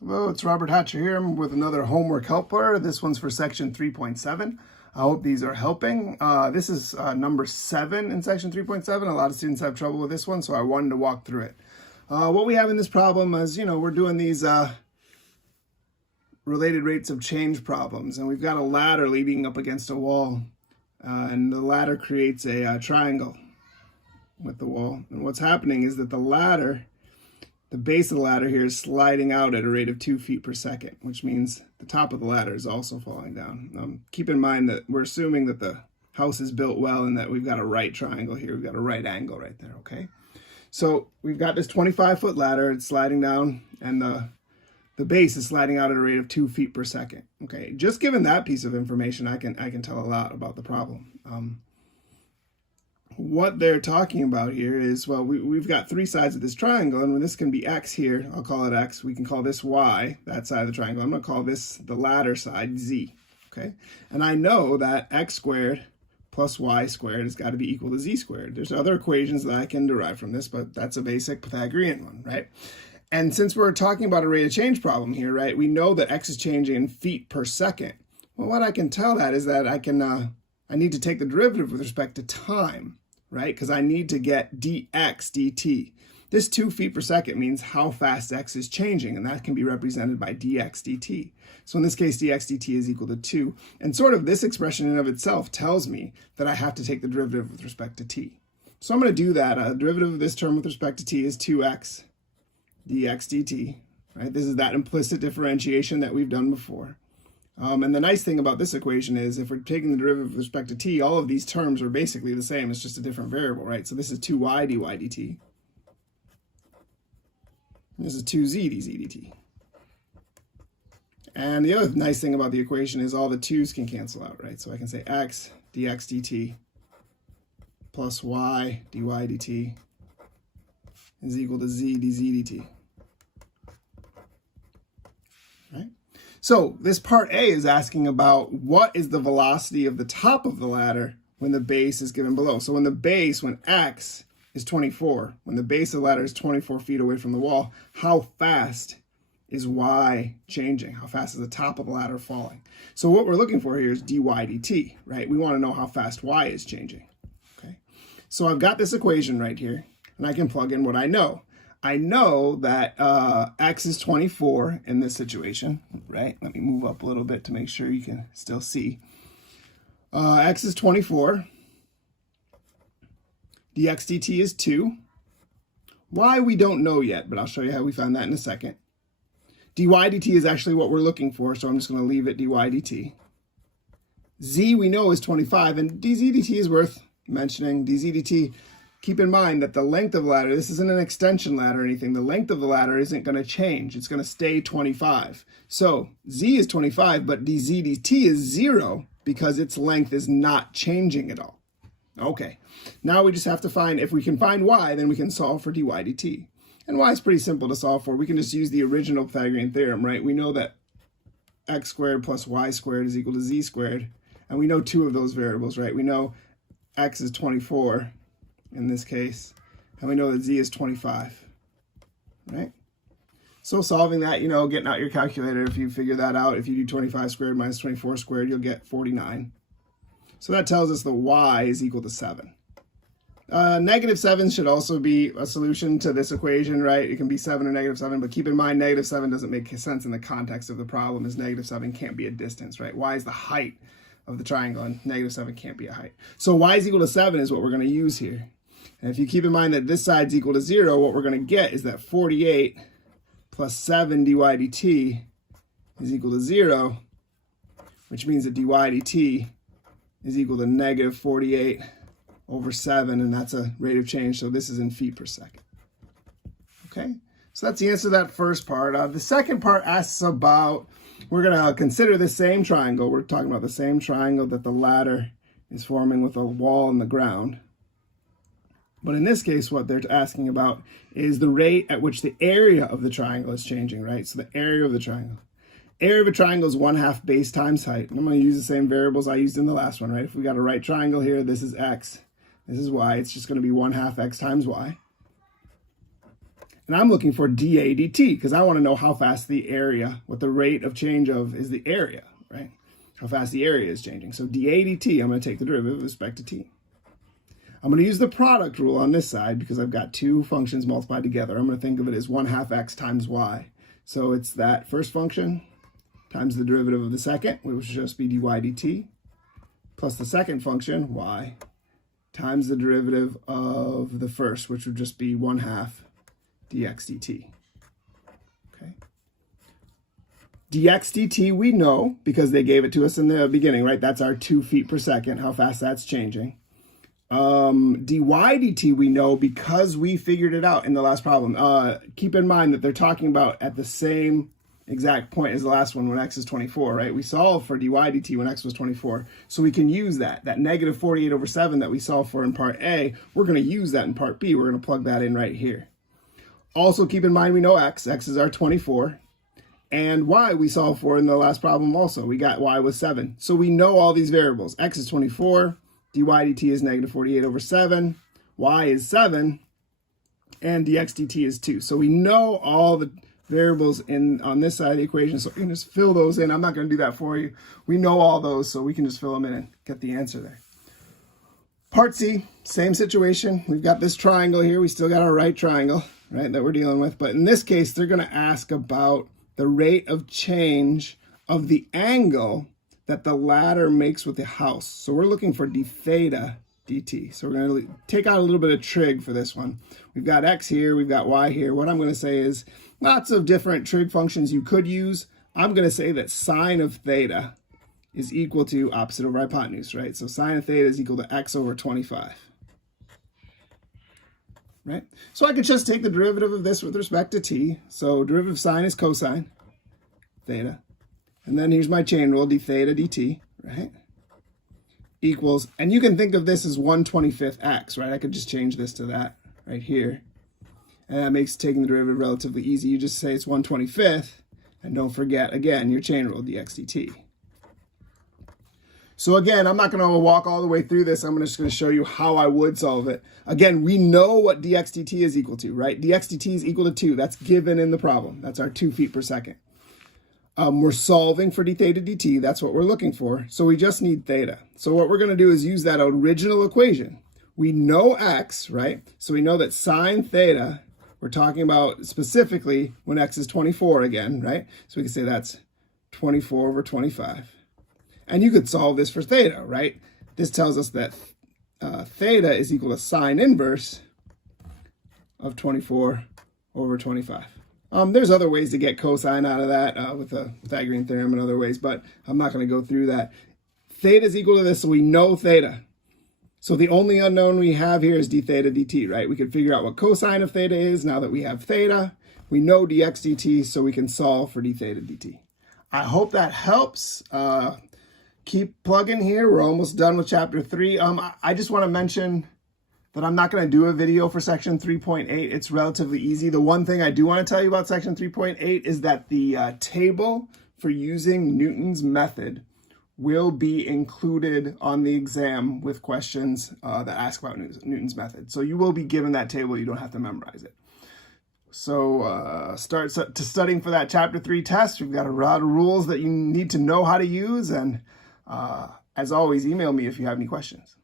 Hello, it's Robert Hatcher here. I'm with another homework helper. This one's for section 3.7. I hope these are helping. This is number 7 in section 3.7. A lot of students have trouble with this one, so I wanted to walk through it. What we have in this problem is, we're doing these related rates of change problems, and we've got a ladder leading up against a wall, and the ladder creates a triangle with the wall. And what's happening is that the base of the ladder here is sliding out at a rate of 2 feet per second, which means the top of the ladder is also falling down. Keep in mind that we're assuming that the house is built well and that we've got a right triangle here. We've got a right angle right there, okay? So we've got this 25-foot ladder. It's sliding down, and the base is sliding out at a rate of 2 feet per second, okay? Just given that piece of information, I can tell a lot about the problem. What they're talking about here is, well, we've got 3 sides of this triangle, and when this can be x here, I'll call it x. We can call this y, that side of the triangle. I'm going to call this, the ladder side, z, okay? And I know that x squared plus y squared has got to be equal to z squared. There's other equations that I can derive from this, but that's a basic Pythagorean one, right? And since we're talking about a rate of change problem here, right, we know that x is changing in feet per second. Well, what I can tell that is that I need to take the derivative with respect to time, right? Because I need to get dx dt. This 2 feet per second means how fast x is changing, and that can be represented by dx dt. So in this case, dx dt is equal to 2. And sort of this expression in and of itself tells me that I have to take the derivative with respect to t. So I'm going to do that. The derivative of this term with respect to t is 2x dx dt, right? This is that implicit differentiation that we've done before. And the nice thing about this equation is if we're taking the derivative with respect to t, all of these terms are basically the same. It's just a different variable, right? So this is 2y dy dt. And this is 2z dz dt. And the other nice thing about the equation is all the 2's can cancel out, right? So I can say x dx dt plus y dy dt is equal to z dz dt. Right? So this part A is asking about what is the velocity of the top of the ladder when the base is given below. So when x is 24, when the base of the ladder is 24 feet away from the wall, how fast is y changing? How fast is the top of the ladder falling? So what we're looking for here is dy dt, right? We want to know how fast y is changing, okay? So I've got this equation right here, and I can plug in what I know. I know that x is 24 in this situation, right? Let me move up a little bit to make sure you can still see. X is 24. dx dt is 2. Y we don't know yet, but I'll show you how we find that in a second. Dy dt is actually what we're looking for, so I'm just going to leave it dy dt. Z we know is 25, and dz dt is worth mentioning. Dz dt, keep in mind that the length of the ladder, this isn't an extension ladder or anything, the length of the ladder isn't going to change. It's going to stay 25. So z is 25, but dz dt is 0 because its length is not changing at all. Okay, now we just have to find, if we can find y, then we can solve for dy dt. And y is pretty simple to solve for. We can just use the original Pythagorean theorem, right? We know that x squared plus y squared is equal to z squared, and we know 2 of those variables, right? We know x is 24 in this case, and we know that z is 25, right? So solving that, getting out your calculator, if you figure that out, if you do 25 squared minus 24 squared, you'll get 49. So that tells us that y is equal to 7. Negative 7 should also be a solution to this equation, right? It can be 7 or negative 7, but keep in mind negative 7 doesn't make sense in the context of the problem, as negative 7 can't be a distance, right? Y is the height of the triangle, and negative 7 can't be a height. So y is equal to 7 is what we're going to use here. And if you keep in mind that this side's equal to 0, what we're going to get is that 48 plus 7 dy dt is equal to 0, which means that dy dt is equal to negative 48 over 7, and that's a rate of change, so this is in feet per second. Okay, so that's the answer to that first part. The second part asks about, we're going to consider the same triangle. We're talking about the same triangle that the ladder is forming with a wall and the ground. But in this case, what they're asking about is the rate at which the area of the triangle is changing, right? So the area of the triangle. Area of a triangle is 1/2 base times height. And I'm going to use the same variables I used in the last one, right? If we got a right triangle here, this is x, this is y. It's just going to be 1/2 x times y. And I'm looking for dA dt because I want to know how fast the area, what the rate of change of is the area, right? How fast the area is changing. So dA dt, I'm going to take the derivative with respect to t. I'm going to use the product rule on this side because I've got two functions multiplied together. I'm going to think of it as 1/2 x times y. So it's that first function times the derivative of the second, which would just be dy dt, plus the second function, y, times the derivative of the first, which would just be 1/2 dx dt. Okay. dx dt we know because they gave it to us in the beginning, right? That's our 2 feet per second, how fast that's changing. dy dt we know because we figured it out in the last problem. Keep in mind that they're talking about at the same exact point as the last one when x is 24, right? We solved for dy dt when x was 24. So we can use that negative 48/7 that we solved for in part A, we're going to use that in part B. We're going to plug that in right here. Also keep in mind we know x is our 24, and y we solved for in the last problem also. We got y was 7. So we know all these variables. X is 24, dy dt is negative 48/7, y is 7, and dx dt is 2. So we know all the variables on this side of the equation, so we can just fill those in. I'm not going to do that for you. We know all those, so we can just fill them in and get the answer there. Part C, same situation. We've got this triangle here. We still got our right triangle, right, that we're dealing with. But in this case, they're going to ask about the rate of change of the angle that the ladder makes with the house. So we're looking for d theta dt. So we're going to take out a little bit of trig for this one. We've got x here, we've got y here. What I'm going to say is lots of different trig functions you could use. I'm going to say that sine of theta is equal to opposite over hypotenuse, right? So sine of theta is equal to x over 25, right? So I could just take the derivative of this with respect to t. So derivative of sine is cosine theta. And then here's my chain rule, d theta dt, right? Equals, and you can think of this as 1/25 x, right? I could just change this to that right here. And that makes taking the derivative relatively easy. You just say it's 1/25, and don't forget, again, your chain rule, dx dt. So again, I'm not going to walk all the way through this. I'm just going to show you how I would solve it. Again, we know what dx dt is equal to, right? dx dt is equal to 2. That's given in the problem. That's our 2 feet per second. We're solving for d theta dt. That's what we're looking for. So we just need theta. So what we're going to do is use that original equation. We know x, right? So we know that sine theta, we're talking about specifically when x is 24 again, right? So we can say that's 24 over 25. And you could solve this for theta, right? This tells us that theta is equal to sine inverse of 24 over 25. There's other ways to get cosine out of that with the Pythagorean theorem and other ways, but I'm not going to go through that. Theta is equal to this, so we know theta. So the only unknown we have here is d theta dt, right? We can figure out what cosine of theta is now that we have theta. We know dx dt, so we can solve for d theta dt. I hope that helps. Keep plugging here. We're almost done with chapter 3. I just want to mention that I'm not going to do a video for section 3.8. It's relatively easy. The one thing I do want to tell you about section 3.8 is that the table for using Newton's method will be included on the exam with questions that ask about Newton's method. So you will be given that table. You don't have to memorize it. So start studying for that chapter 3 test. We've got a lot of rules that you need to know how to use. And as always, email me if you have any questions.